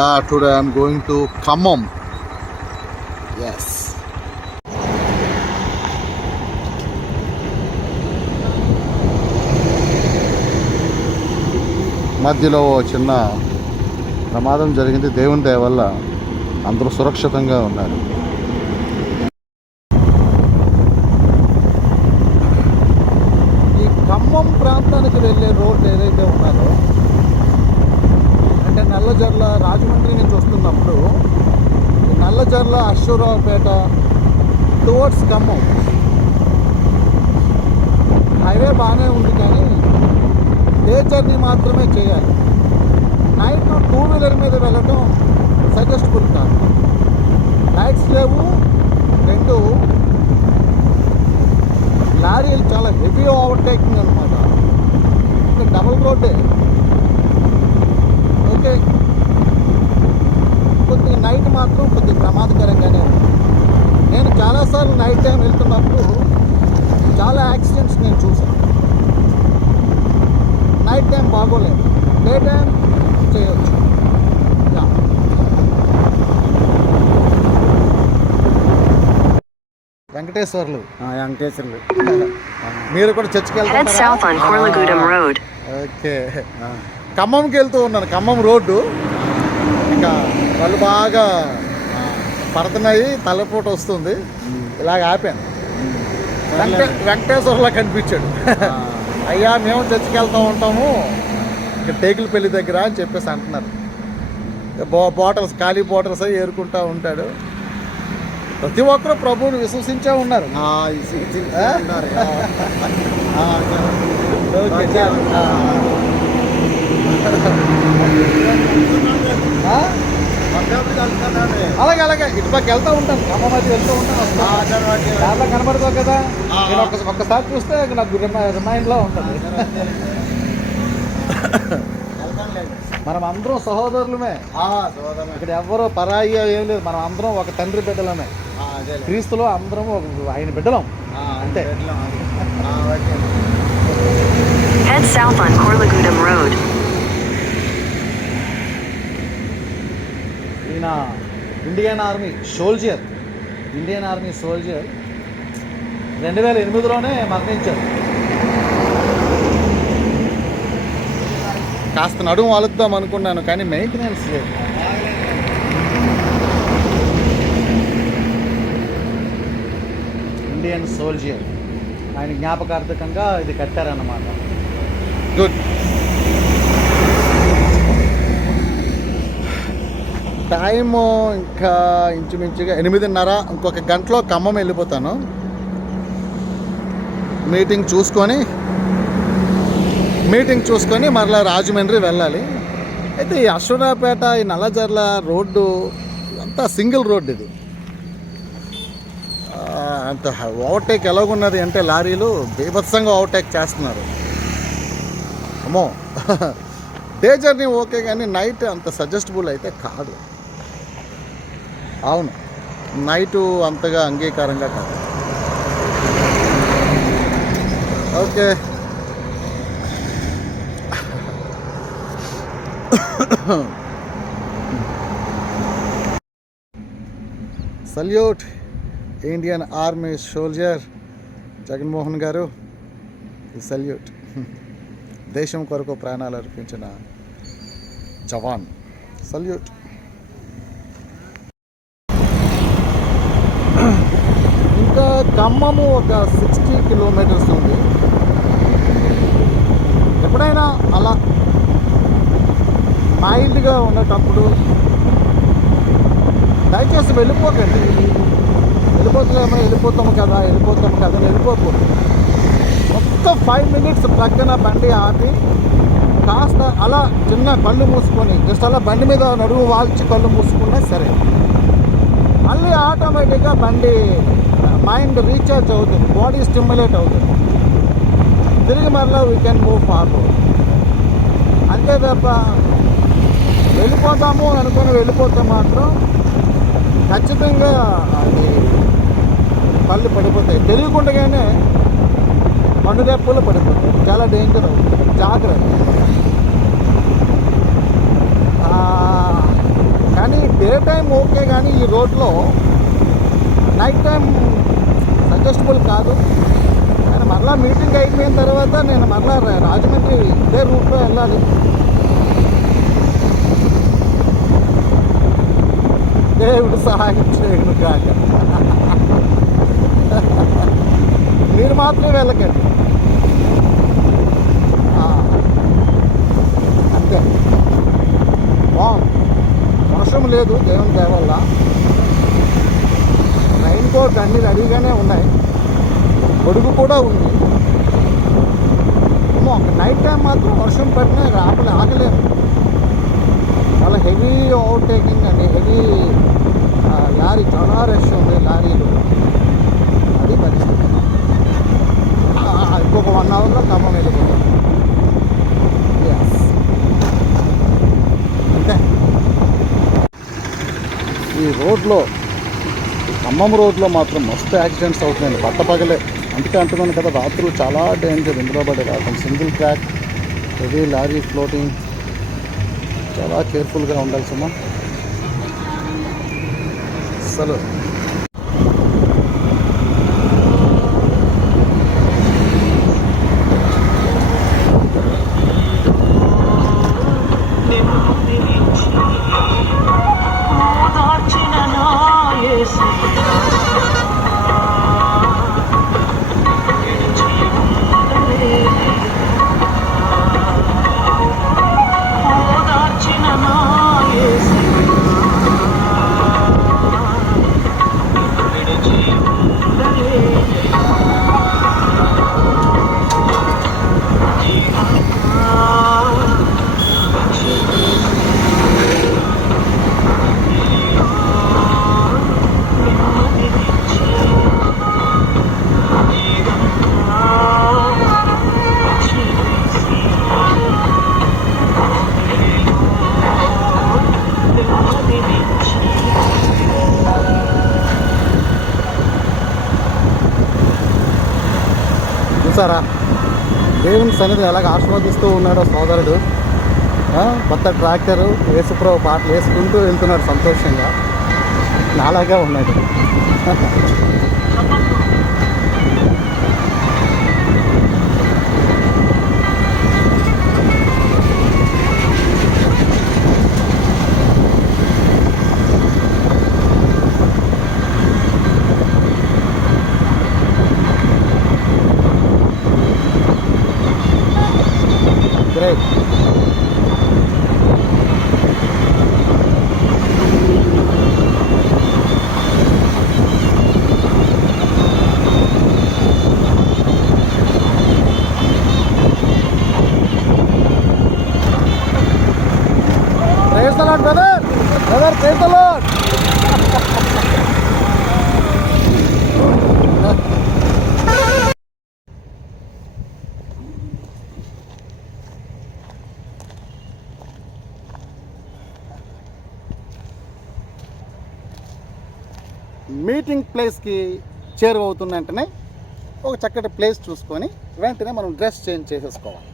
Today I'm going to Khammam. Yes. మధ్యలో చిన్న ప్రమాదం జరిగింది. దేవుని దయ వల్ల అందరూ సురక్షితంగా ఉన్నారు. ఈ ఖమ్మం ప్రాంతానికి వెళ్ళే రోడ్డు ఏదైతే ఉన్నదో, అంటే నల్లజర్ల రాజమండ్రి నుంచి వస్తున్నప్పుడు ఈ నల్లజర్ల అశ్వరావుపేట టువర్డ్స్ ఖమ్మం హైవే బాగానే ఉంది, కానీ డే జర్నీ మాత్రమే చేయాలి. నైట్ 2 వీలర్ మీద వెళ్ళటం సజెస్టబుల్ కాదు. లైట్స్ లేవు, 2 లారీలు చాలా హెవీ ఓవర్టేకింగ్ అనమాట. ఇంకా డబుల్ రోడ్డే. ఓకే, కొద్దిగా నైట్ మాత్రం కొద్దిగా ప్రమాదకరంగానే ఉంది. నేను చాలాసార్లు నైట్ టైం వెళ్తున్నప్పుడు చాలా యాక్సిడెంట్స్ నేను చూసాను. నైట్ టైం బాగోలేదు, డే టైం చేయొచ్చు. వెంకటేశ్వర్లు మీరు కూడా చర్చికి వెళ్తారు? ఓకే, ఖమ్మంకి వెళ్తూ ఉన్నాను. ఖమ్మం రోడ్డు ఇంకా వాళ్ళు బాగా పడుతున్నాయి, తలపోటు వస్తుంది. ఇలాగ ఆపాను. వెంకటేశ్వర్లా కనిపించాడు. అయ్యా మేము చర్చికి వెళ్తూ ఉంటాము ఇక్కడ టేకులపల్లి దగ్గర అని చెప్పేసి అంటున్నారు. బాటిల్స్, ఖాళీ బాటిల్స్ అవి ఏరుకుంటూ ఉంటాడు. ప్రతి ఒక్కరు ప్రభువుని విశ్వసించే ఉన్నారు. అలాగే అలాగే ఇటుపక్క వెళ్తూ ఉంటాను. ఖమ్మం అది వెళ్తూ ఉంటాను. దాంట్లో కనబడుతావు కదా, నేను ఒక్కసారి చూస్తే నాకు రిమైండ్లో ఉంటుంది. మనం అందరం సహోదరులమే. ఇక్కడ ఎవ్వరూ పరాయి ఏం లేదు. మనం అందరం ఒక తండ్రి బిడ్డలమే. క్రీస్తులో అందరం ఆయన బిడ్డలం అంతే. Head south on Korlagudam Road. ఈయన ఇండియన్ ఆర్మీ సోల్జర్. 2008లోనే మరణించారు. కాస్త నడుము వాలుద్దాం అనుకున్నాను, కానీ మెయింటెనెన్స్ లేదు. ఇండియన్ సోల్జర్, ఆయన జ్ఞాపకార్థకంగా ఇది కట్టారన్నమాట. గుడ్. టైము ఇంకా ఇంచుమించుగా 8:30. ఇంకొక గంటలో ఖమ్మం వెళ్ళిపోతాను. మీటింగ్ చూసుకొని మరలా రాజమండ్రి వెళ్ళాలి. అయితే ఈ అశ్వరావుపేట, ఈ నల్లజర్ల రోడ్డు అంతా సింగిల్ రోడ్డు. ఇది అంత ఓవర్టేక్ ఎలాగున్నది అంటే లారీలు బీభత్సంగా ఓవర్టేక్ చేస్తున్నారు. అమ్మో, డే జర్నీ ఓకే, కానీ నైట్ అంత సజెస్టబుల్ అయితే కాదు. అవును, నైటు అంతగా అంగీకారంగా కాదు. Okay, salute Indian army soldier Jaganmohan గారు. సల్యూట్. దేశం కొరకు ప్రాణాలు అర్పించిన జవాన్. సల్యూట్. ఇంకా ఖమ్మము ఒక 60 కిలోమీటర్స్ ఉంది. ఎప్పుడైనా అలా మైల్డ్గా ఉన్నటప్పుడు దయచేసి వెళ్ళిపోకండి. వెళ్ళిపోతాము కదా వెళ్ళిపోకూడదు. ఒక్క 5 మినిట్స్ ప్రక్కన బండి ఆపి కాస్త అలా చిన్న కళ్ళు మూసుకొని జస్ట్ అలా బండి మీద నడువు వాల్చి కళ్ళు మూసుకున్నా సరే, మళ్ళీ ఆటోమేటిక్గా బండి మైండ్ రీఛార్జ్ అవుతుంది, బాడీ స్టిమ్యులేట్ అవుతుంది. తిరిగి మళ్ళీ వీ కెన్ మూవ్ ఫార్వర్డ్. అంతే తప్ప వెళ్ళిపోతాము అని అనుకుని వెళ్ళిపోతే మాత్రం ఖచ్చితంగా అది కళ్ళు పడిపోతాయి. తెలియకుండానే మనురెప్పలు పడిపోతాయి. చాలా డేంజర్ అవుతుంది, జాగ్రత్త. కానీ డే టైం ఓకే, కానీ ఈ రోడ్లో నైట్ టైం సజెస్టబుల్ కాదు. కానీ మరలా మీటింగ్ అయిపోయిన తర్వాత నేను మరలా రాజమండ్రి ఇదే రూట్లో వెళ్ళాలి. దేవుడు సహాయం చేయను కాక. మీరు మాత్రమే వెళ్ళకండి. అంతే. బాగుంది. వర్షం లేదు దేవుని దయ వల్ల. రైన్ కోట్ అన్నీ రెడీగానే ఉన్నాయి. గొడుగు కూడా ఉంది. ఏమో ఒక నైట్ టైం మాత్రం వర్షం పడినా ఆగలేము. చాలా హెవీ ఓవర్టేకింగ్ అండి, హెవీ లారీ, చాలా రష్ ఉంది లారీలు. అది పరిస్థితి. ఇంకొక 1 అవర్లో ఖమ్మం వెళ్ళిపోతాం. అంతే. ఈ రోడ్లో, ఖమ్మం రోడ్లో మాత్రం మస్తు యాక్సిడెంట్స్ అవుతున్నాయండి పట్టపగలే. అందుకే అంటున్నాను కదా, రాత్రులు చాలా డేంజర్. ఇందులో పడే రావడం, single track, heavy lorry floating, చాలా కేర్ఫుల్గా ఉండాల్సిన అసలు. చూసారా దేవుని సన్నిధిని ఎలాగ ఆశీర్వదిస్తూ ఉన్నాడో సోదరుడు. కొత్త ట్రాక్టరు, యేసుప్రభు పాటలు వేసుకుంటూ వెళ్తున్నాడు సంతోషంగా. నాలాగా ఉన్నాడు. Great. Praise the Lord, brother. Brother, praise the Lord. Meeting ప్లేస్కి చేరువవుతున్న వెంటనే ఒక చక్కటి ప్లేస్ చూసుకొని వెంటనే మనం డ్రెస్ చేంజ్ చేసేసుకోవాలి.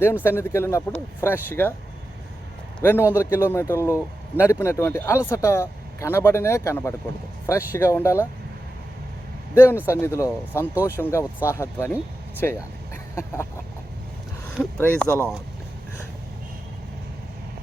దేవుని సన్నిధికి వెళ్ళినప్పుడు ఫ్రెష్గా 200 కిలోమీటర్లు నడిపినటువంటి అలసట కనబడకూడదు. ఫ్రెష్గా ఉండాలా. దేవుని సన్నిధిలో సంతోషంగా ఉత్సాహధ్వని చేయాలి. Praise the lord.